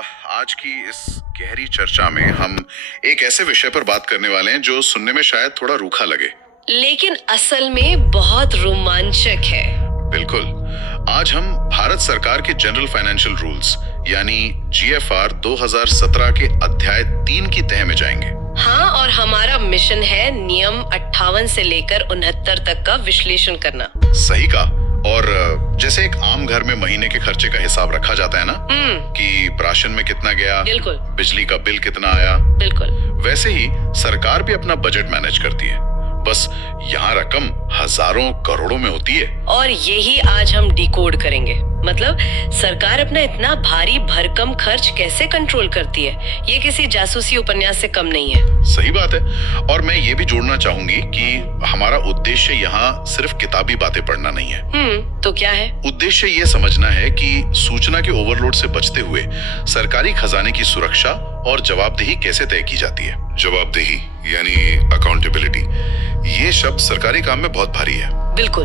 आज की इस गहरी चर्चा में हम एक ऐसे विषय पर बात करने वाले हैं जो सुनने में शायद थोड़ा रूखा लगे, लेकिन असल में बहुत रोमांचक है। बिल्कुल। आज हम भारत सरकार के जनरल फाइनेंशियल रूल्स यानी जीएफआर 2017 के अध्याय 3 की तह में जाएंगे। हाँ, और हमारा मिशन है नियम 58 से लेकर 69 तक का विश्लेषण करना। सही कहा। और जैसे एक आम घर में महीने के खर्चे का हिसाब रखा जाता है ना, कि राशन में कितना गया, बिल्कुल, बिजली का बिल कितना आया, बिल्कुल, वैसे ही सरकार भी अपना बजट मैनेज करती है। बस यहाँ रकम हजारों करोड़ों में होती है। और यही आज हम डिकोड करेंगे। मतलब सरकार अपना इतना भारी भरकम खर्च कैसे कंट्रोल करती है, ये किसी जासूसी उपन्यास से कम नहीं है। सही बात है। और मैं ये भी जोड़ना चाहूंगी कि हमारा उद्देश्य यहाँ सिर्फ किताबी बातें पढ़ना नहीं है। तो क्या है? उद्देश्य ये समझना है कि सूचना के ओवरलोड से बचते हुए सरकारी खजाने की सुरक्षा और जवाबदेही कैसे तय की जाती है। जवाबदेही यानी अकाउंटेबिलिटी, ये शब्द सरकारी काम में बहुत भारी है। बिल्कुल।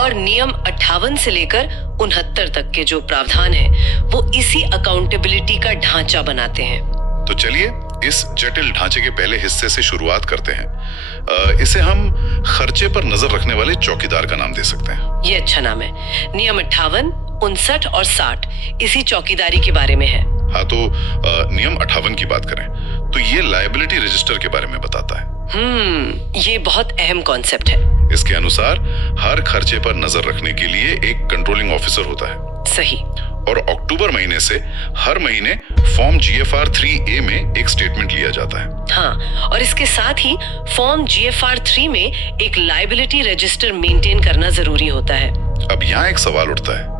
और नियम 58 से लेकर 69 तक के जो प्रावधान है वो इसी अकाउंटेबिलिटी का ढांचा बनाते हैं। तो चलिए इस जटिल ढांचे के पहले हिस्से से शुरुआत करते हैं। इसे हम खर्चे पर नजर रखने वाले चौकीदार का नाम दे सकते हैं। ये अच्छा नाम है। नियम 58, 59 और 60 इसी चौकीदारी के बारे में है। हाँ, तो नियम 58 की बात करें तो ये लायबिलिटी रजिस्टर के बारे में बताता है। ये बहुत अहम कॉन्सेप्ट है। इसके अनुसार हर खर्चे पर नजर रखने के लिए एक कंट्रोलिंग ऑफिसर होता है। सही। और अक्टूबर महीने से हर महीने फॉर्म जीएफआर 3A में एक स्टेटमेंट लिया जाता है। हाँ, और इसके साथ ही फॉर्म जीएफआर 3 में एक लायबिलिटी रजिस्टर मेंटेन करना जरूरी होता है। अब यहाँ एक सवाल उठता है,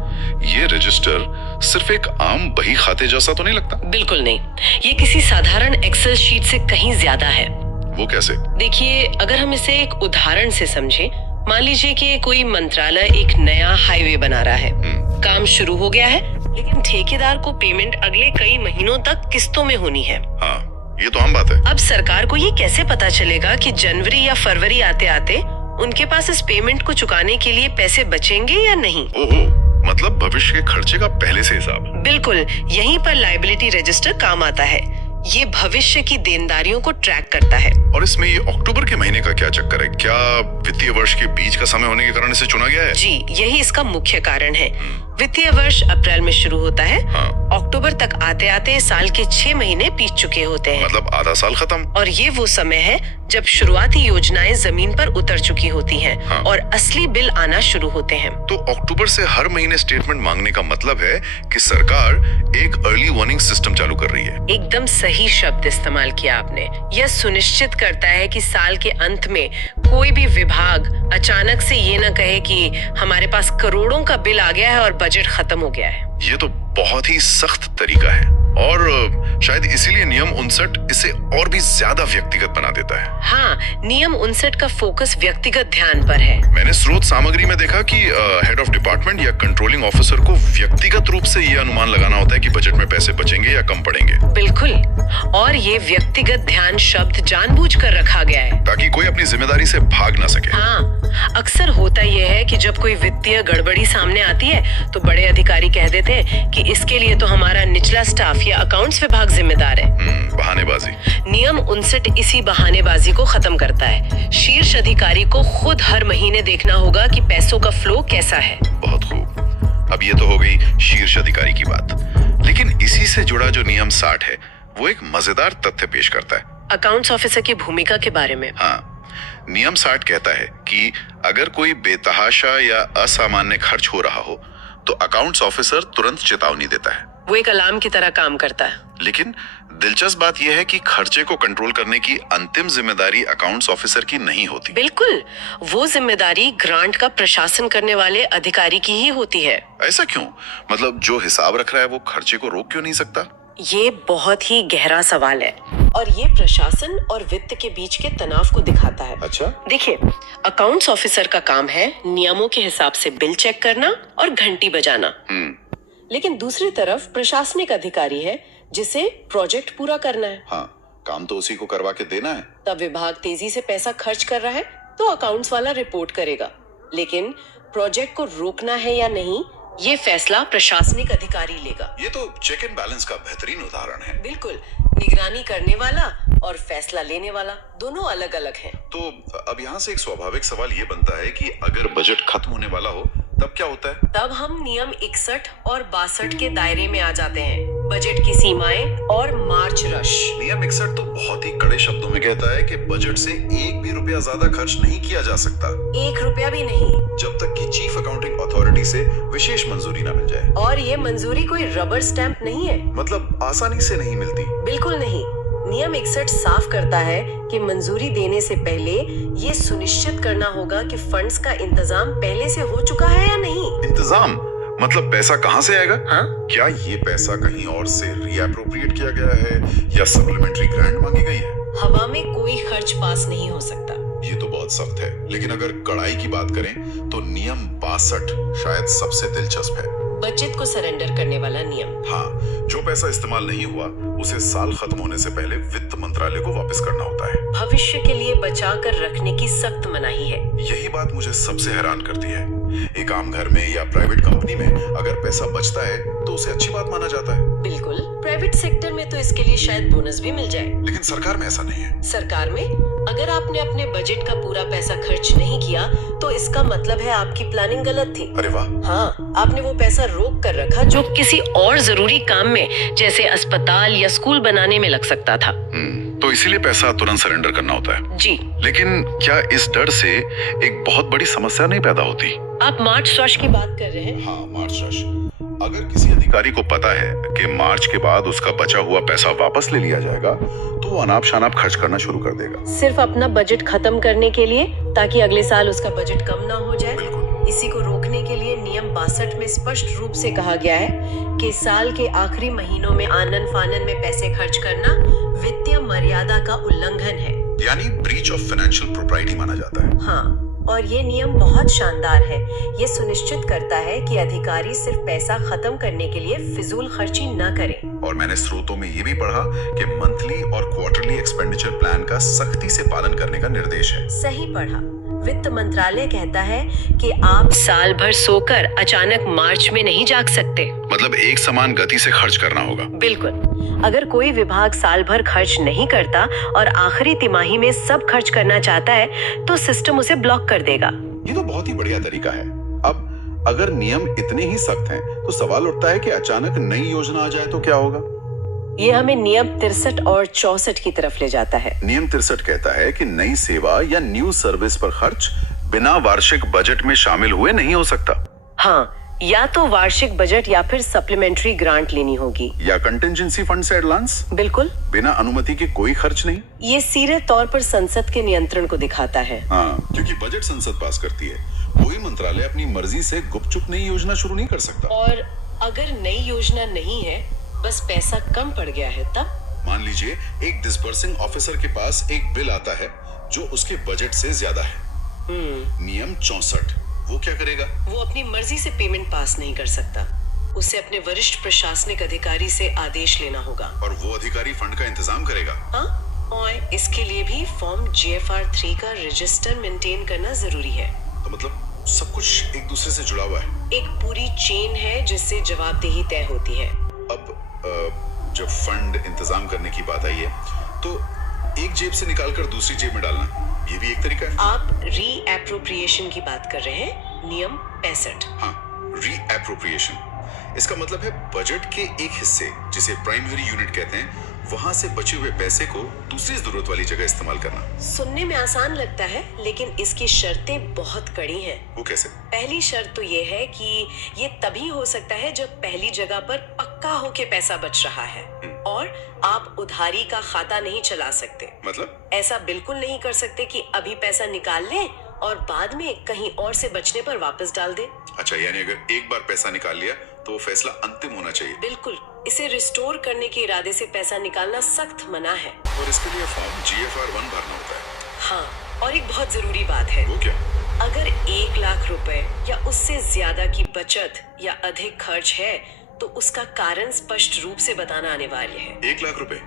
ये रजिस्टर सिर्फ एक आम बही खाते जैसा तो नहीं लगता? बिल्कुल नहीं, ये किसी साधारण एक्सेल शीट से कहीं ज्यादा है। वो कैसे? देखिए, अगर हम इसे एक उदाहरण से समझें, मान लीजिए कि कोई मंत्रालय एक नया हाईवे बना रहा है। काम शुरू हो गया है, लेकिन ठेकेदार को पेमेंट अगले कई महीनों तक किस्तों में होनी है। हाँ, ये तो आम बात है। अब सरकार को ये कैसे पता चलेगा कि जनवरी या फरवरी आते आते उनके पास इस पेमेंट को चुकाने के लिए पैसे बचेंगे या नहीं? ओहो, मतलब भविष्य के खर्चे का पहले से हिसाब। बिल्कुल, यहीं पर लायबिलिटी रजिस्टर काम आता है। ये भविष्य की देनदारियों को ट्रैक करता है। और इसमें ये अक्टूबर के महीने का क्या चक्कर है? क्या वित्तीय वर्ष के बीच का समय होने के कारण इसे चुना गया है? जी, यही इसका मुख्य कारण है। वित्तीय वर्ष अप्रैल में शुरू होता है। हाँ। अक्टूबर तक आते आते साल के 6 महीने बीत चुके होते हैं। मतलब आधा साल खत्म। और ये वो समय है जब शुरुआती योजनाएं जमीन पर उतर चुकी होती हैं। हाँ। और असली बिल आना शुरू होते हैं। तो अक्टूबर से हर महीने स्टेटमेंट मांगने का मतलब है कि सरकार एक अर्ली वार्निंग सिस्टम चालू कर रही है। एकदम सही शब्द इस्तेमाल किया आपने। यह सुनिश्चित करता है कि साल के अंत में कोई भी विभाग अचानक से ये न कहे कि हमारे पास करोड़ों का बिल आ गया है और बजट खत्म हो गया है। ये तो बहुत ही सख्त तरीका है और शायद इसीलिए नियम 59 इसे और भी ज्यादा व्यक्तिगत बना देता है। हाँ, नियम 59 का फोकस व्यक्तिगत ध्यान पर है। मैंने स्रोत सामग्री में देखा कि हेड ऑफ डिपार्टमेंट या कंट्रोलिंग ऑफिसर को व्यक्तिगत रूप से ये अनुमान लगाना होता है कि बजट में पैसे बचेंगे या कम पड़ेंगे। बिल्कुल, और ये व्यक्तिगत ध्यान शब्द जानबूझकर रखा गया है ताकि कोई अपनी जिम्मेदारी से भाग ना सके। हाँ, अक्सर होता यह है कि जब कोई वित्तीय गड़बड़ी सामने आती है तो बड़े अधिकारी कह देते हैं कि इसके लिए तो हमारा निचला स्टाफ या अकाउंट्स विभाग जिम्मेदार है। बहानेबाजी। नियम 59 इसी बहानेबाजी को खत्म करता है। शीर्ष अधिकारी को खुद हर महीने देखना होगा कि पैसों का फ्लो कैसा है। बहुत खूब। अब ये तो हो गई शीर्ष अधिकारी की बात, लेकिन इसी से जुड़ा जो नियम 60 है वो एक मजेदार तथ्य पेश करता है अकाउंट्स ऑफिसर की भूमिका के बारे में। हाँ, नियम 60 कहता है कि अगर कोई बेतहाशा या असामान्य खर्च हो रहा हो तो अकाउंट्स ऑफिसर तुरंत चेतावनी देता है। वो एक अलार्म की तरह काम करता है। लेकिन दिलचस्प बात यह है कि खर्चे को कंट्रोल करने की अंतिम जिम्मेदारी अकाउंट्स ऑफिसर की नहीं होती। बिल्कुल, वो जिम्मेदारी ग्रांट का प्रशासन करने वाले अधिकारी की ही होती है। ऐसा क्यों? मतलब जो हिसाब रख रहा है वो खर्चे को रोक क्यों नहीं सकता? ये बहुत ही गहरा सवाल है और ये प्रशासन और वित्त के बीच के तनाव को दिखाता है। अच्छा, देखिए, अकाउंट्स ऑफिसर का काम है नियमों के हिसाब से बिल चेक करना और घंटी बजाना। लेकिन दूसरी तरफ प्रशासनिक अधिकारी है जिसे प्रोजेक्ट पूरा करना है। हाँ, काम तो उसी को करवा के देना है। तब विभाग तेजी से पैसा खर्च कर रहा है तो अकाउंट्स वाला रिपोर्ट करेगा, लेकिन प्रोजेक्ट को रोकना है या नहीं ये फैसला प्रशासनिक अधिकारी लेगा। ये तो चेक एंड बैलेंस का बेहतरीन उदाहरण है। बिल्कुल, निगरानी करने वाला और फैसला लेने वाला दोनों अलग अलग हैं। तो अब यहाँ से एक स्वाभाविक सवाल ये बनता है कि अगर बजट खत्म होने वाला हो तब क्या होता है? तब हम नियम 61 और 62 के दायरे में आ जाते हैं। बजट की सीमाएं और मार्च रश। नियम 61 तो बहुत ही कड़े शब्दों में कहता है कि बजट से एक भी रुपया ज्यादा खर्च नहीं किया जा सकता। 1 रुपया भी नहीं, जब तक कि चीफ अकाउंटिंग अथॉरिटी से विशेष मंजूरी ना मिल जाए। और ये मंजूरी कोई रबर स्टैंप नहीं है। मतलब आसानी से नहीं मिलती। बिल्कुल नहीं। नियम 61 साफ करता है कि मंजूरी देने से पहले ये सुनिश्चित करना होगा कि फंड्स का इंतजाम पहले से हो चुका है या नहीं। इंतजाम मतलब पैसा कहाँ से आएगा? हाँ? क्या ये पैसा कहीं और से रीअप्रोप्रिएट किया गया है या सप्लीमेंट्री ग्रांट मांगी गई है? हवा में कोई खर्च पास नहीं हो सकता। ये तो बहुत सख्त है, लेकिन अगर कड़ाई की बात करें तो नियम 62 शायद सबसे दिलचस्प है। बचत को सरेंडर करने वाला नियम। हाँ, जो पैसा इस्तेमाल नहीं हुआ उसे साल खत्म होने से पहले वित्त मंत्रालय को वापस करना होता है। भविष्य के लिए बचा कर रखने की सख्त मनाही है। यही बात मुझे सबसे हैरान करती है। एक आम घर में या प्राइवेट कंपनी में अगर पैसा बचता है तो उसे अच्छी बात माना जाता है। बिल्कुल, प्राइवेट सेक्टर में तो इसके लिए शायद बोनस भी मिल जाए, लेकिन सरकार में ऐसा नहीं है। सरकार में अगर आपने अपने बजट का पूरा पैसा खर्च नहीं किया तो इसका मतलब है आपकी प्लानिंग गलत थी। अरे वाह। हाँ, आपने वो पैसा रोक कर रखा जो किसी और जरूरी काम में, जैसे अस्पताल या स्कूल बनाने में लग सकता था। तो इसीलिए पैसा तुरंत सरेंडर करना होता है। जी। लेकिन क्या इस डर से एक बहुत बड़ी समस्या नहीं पैदा होती? आप मार्च रश की बात कर रहे हैं? हाँ, मार्च रश। अगर किसी अधिकारी को पता है कि मार्च के बाद उसका बचा हुआ पैसा वापस ले लिया जाएगा तो वो अनाप शनाप खर्च करना शुरू कर देगा, सिर्फ अपना बजट खत्म करने के लिए, ताकि अगले साल उसका बजट कम ना हो जाए। बिल्कुल। इसी को रोकने के लिए नियम 62 में स्पष्ट रूप से कहा गया है कि साल के आखिरी महीनों में आनन फानन में पैसे खर्च करना वित्तीय मर्यादा का उल्लंघन है, यानी ब्रीच ऑफ फाइनेंशियल प्रोप्राइटी माना जाता है। हाँ, और ये नियम बहुत शानदार है। ये सुनिश्चित करता है कि अधिकारी सिर्फ पैसा खत्म करने के लिए फिजूल खर्ची न करें। और मैंने स्रोतों में ये भी पढ़ा कि मंथली और क्वार्टरली एक्सपेंडिचर प्लान का सख्ती से पालन करने का निर्देश है। सही पढ़ा। वित्त मंत्रालय कहता है कि आप साल भर सोकर अचानक मार्च में नहीं जाग सकते। मतलब एक समान गति से खर्च करना होगा। बिल्कुल। अगर कोई विभाग साल भर खर्च नहीं करता और आखिरी तिमाही में सब खर्च करना चाहता है तो सिस्टम उसे ब्लॉक कर देगा। ये तो बहुत ही बढ़िया तरीका है। अब अगर नियम इतने ही सख्त हैं, तो सवाल उठता है कि अचानक नई योजना आ जाए तो क्या होगा? ये हमें नियम 63 और 64 की तरफ ले जाता है। नियम 63 कहता है कि नई सेवा या न्यू सर्विस पर खर्च बिना वार्षिक बजट में शामिल हुए नहीं हो सकता। हाँ, या तो वार्षिक बजट या फिर सप्लीमेंट्री ग्रांट लेनी होगी, या कंटिंजेंसी फंड से एडवांस। बिल्कुल। बिना अनुमति के कोई खर्च नहीं। ये सीधे तौर पर संसद के नियंत्रण को दिखाता है। हाँ, क्योंकि बजट संसद पास करती है। कोई मंत्रालय अपनी मर्जी से गुपचुप नई योजना शुरू नहीं कर सकता। और अगर नई योजना नहीं है, बस पैसा कम पड़ गया है, तब मान लीजिए एक डिस्बर्सिंग ऑफिसर के पास एक बिल आता है जो उसके बजट से ज्यादा है। नियम 64, वो क्या करेगा? वो अपनी मर्जी से पेमेंट पास नहीं कर सकता। उसे अपने वरिष्ठ प्रशासनिक अधिकारी से आदेश लेना होगा। और वो अधिकारी फंड का इंतजाम करेगा। हाँ, और इसके लिए भी फॉर्म GFR 3 का रजिस्टर मेंटेन करना जरूरी है। तो मतलब सब कुछ एक दूसरे से जुड़ा हुआ है। एक पूरी चेन है जिससे जवाबदेही तय होती है। अब जब फंड इंतजाम करने की बात आई है तो एक जेब से निकालकर दूसरी जेब में डालना, ये भी एक तरीका है। आप रीएप्रोप्रिएशन की बात कर रहे हैं, नियम 65। हाँ, रीएप्रोप्रिएशन। इसका मतलब है बजट के एक हिस्से, जिसे प्राइमरी यूनिट कहते हैं, वहां से बचे हुए पैसे को दूसरी जरूरत वाली जगह इस्तेमाल करना। सुनने में आसान लगता है, लेकिन इसकी शर्तें बहुत कड़ी हैं। वो कैसे? पहली शर्त तो ये है कि ये तभी हो सकता है जब पहली जगह पर पक्का हो के पैसा बच रहा है और आप उधारी का खाता नहीं चला सकते। मतलब? ऐसा बिल्कुल नहीं कर सकते कि अभी पैसा निकाल लें और बाद में कहीं और से बचने पर वापस डाल दे। अच्छा, यानी अगर एक बार पैसा निकाल लिया तो वो फैसला अंतिम होना चाहिए। बिल्कुल। इसे रिस्टोर करने के इरादे से पैसा निकालना सख्त मना है। और इसके लिए फॉर्म GFR 1 भरना होता है। हाँ, और एक बहुत जरूरी बात है। वो क्या? अगर 1 लाख रुपए या उससे ज्यादा की बचत या अधिक खर्च है तो उसका कारण स्पष्ट रूप से बताना अनिवार्य है। 1 लाख रुपए?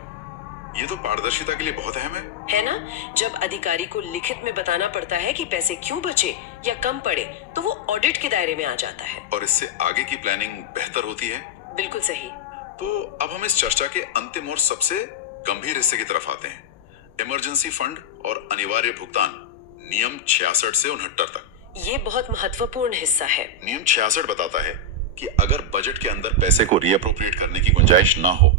ये तो पारदर्शिता के लिए बहुत अहम है ना? जब अधिकारी को लिखित में बताना पड़ता है कि पैसे क्यों बचे या कम पड़े, तो वो ऑडिट के दायरे में आ जाता है और इससे आगे की प्लानिंग बेहतर होती है। बिल्कुल सही। तो अब हम इस चर्चा के अंतिम और सबसे गंभीर हिस्से की तरफ आते हैं, इमरजेंसी फंड और अनिवार्य भुगतान, नियम 66 से 69 तक। ये बहुत महत्वपूर्ण हिस्सा है। नियम 66 बताता है कि अगर बजट के अंदर पैसे को रीअप्रोप्रिएट करने की गुंजाइश ना हो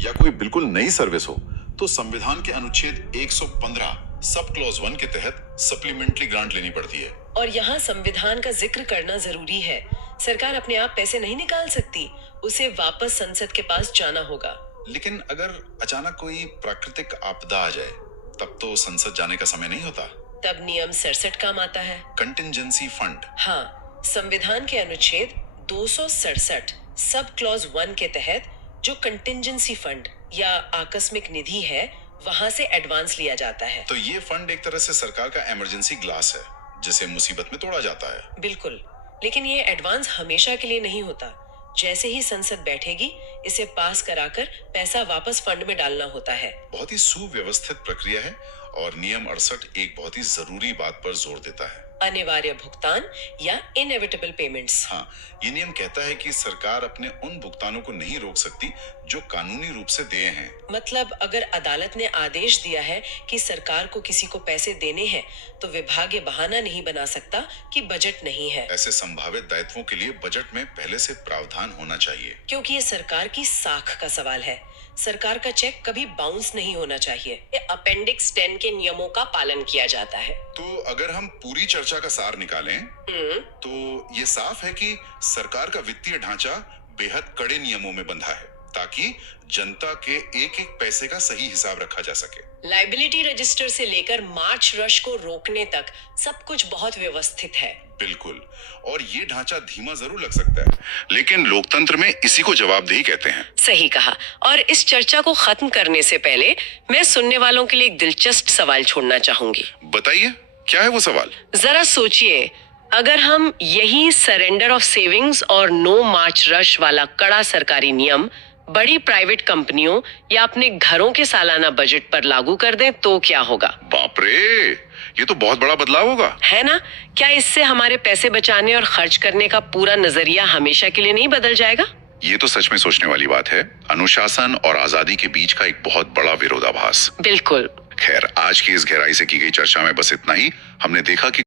या कोई बिल्कुल नई सर्विस हो, तो संविधान के अनुच्छेद 115 सब क्लॉज 1 के तहत सप्लीमेंट्री ग्रांट लेनी पड़ती है। और यहाँ संविधान का जिक्र करना जरूरी है। सरकार अपने आप पैसे नहीं निकाल सकती, उसे वापस संसद के पास जाना होगा। लेकिन अगर अचानक कोई प्राकृतिक आपदा आ जाए, तब तो संसद जाने का समय नहीं होता। तब नियम 67 काम आता है, कंटिंजेंसी फंड। हाँ, संविधान के अनुच्छेद 267 सब क्लॉज 1 के तहत जो कंटिंजेंसी फंड या आकस्मिक निधि है, वहां से एडवांस लिया जाता है। तो ये फंड एक तरह से सरकार का इमरजेंसी ग्लास है, जिसे मुसीबत में तोड़ा जाता है। बिल्कुल, लेकिन ये एडवांस हमेशा के लिए नहीं होता। जैसे ही संसद बैठेगी, इसे पास कराकर पैसा वापस फंड में डालना होता है। बहुत ही सुव्यवस्थित प्रक्रिया है और नियम 68 एक बहुत ही जरूरी बात पर जोर देता है, अनिवार्य भुगतान या इनएविटेबल पेमेंट्स। हाँ, ये नियम कहता है कि सरकार अपने उन भुगतानों को नहीं रोक सकती जो कानूनी रूप से देय हैं। मतलब अगर अदालत ने आदेश दिया है कि सरकार को किसी को पैसे देने हैं, तो विभाग ये बहाना नहीं बना सकता कि बजट नहीं है। ऐसे संभावित दायित्वों के लिए बजट में पहले से प्रावधान होना चाहिए, क्योंकि ये सरकार की साख का सवाल है। सरकार का चेक कभी बाउंस नहीं होना चाहिए। ये अपेंडिक्स 10 के नियमों का पालन किया जाता है। तो अगर हम पूरी चर्चा का सार निकालें, तो ये साफ है कि सरकार का वित्तीय ढांचा बेहद कड़े नियमों में बंधा है, ताकि जनता के एक एक पैसे का सही हिसाब रखा जा सके। लायबिलिटी रजिस्टर से लेकर मार्च रश को रोकने तक सब कुछ बहुत व्यवस्थित है। बिल्कुल, और ये ढांचा धीमा जरूर लग सकता है, लेकिन लोकतंत्र में इसी को जवाबदेही कहते हैं। सही कहा। और इस चर्चा को खत्म करने से पहले मैं सुनने वालों के लिए एक दिलचस्प सवाल छोड़ना चाहूंगी। बताइए, क्या है वो सवाल? जरा सोचिए, अगर हम यही सरेंडर ऑफ सेविंग्स और नो मार्च रश वाला कड़ा सरकारी नियम बड़ी प्राइवेट कंपनियों या अपने घरों के सालाना बजट पर लागू कर दें, तो क्या होगा? बाप रे, ये तो बहुत बड़ा बदलाव होगा, है ना? क्या इससे हमारे पैसे बचाने और खर्च करने का पूरा नजरिया हमेशा के लिए नहीं बदल जाएगा? ये तो सच में सोचने वाली बात है। अनुशासन और आजादी के बीच का एक बहुत बड़ा विरोधाभास। बिल्कुल। खैर, आज की इस गहराई से की गई चर्चा में बस इतना ही। हमने देखा कि